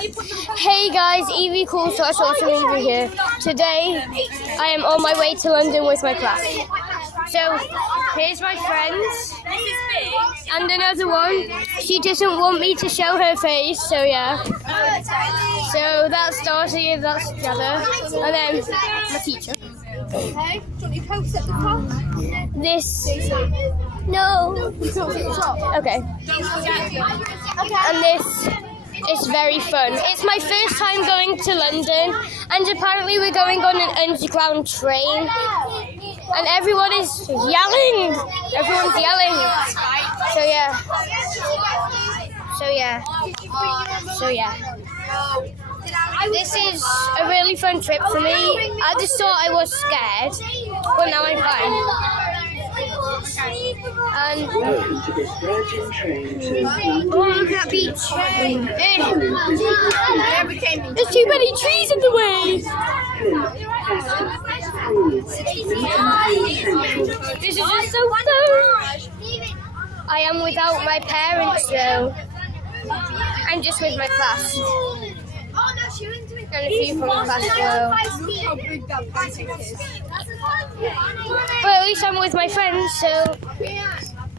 Hey guys, Evie Cool social media here. Today I am on my way to London with my class. So here's my friends and another one. She doesn't want me to show her face, so yeah. So that's Darcy, that's Jada, and then my teacher. Okay, do you want your coats at the top? This no. Okay. And this is very fun. It's my first time going to London, and apparently we're going on an underground train, and everyone is yelling. Everyone's yelling. So yeah. This is a really fun trip for me. I just thought I was scared, but now I'm fine. And oh, look at that beach. There's too many trees in the way. This is just so fun. I am without my parents though. I'm just with my class. And a few from the class below. But at least I'm with my friends, so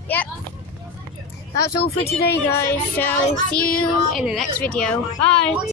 yep. That's all for today guys, so see you in the next video. Bye!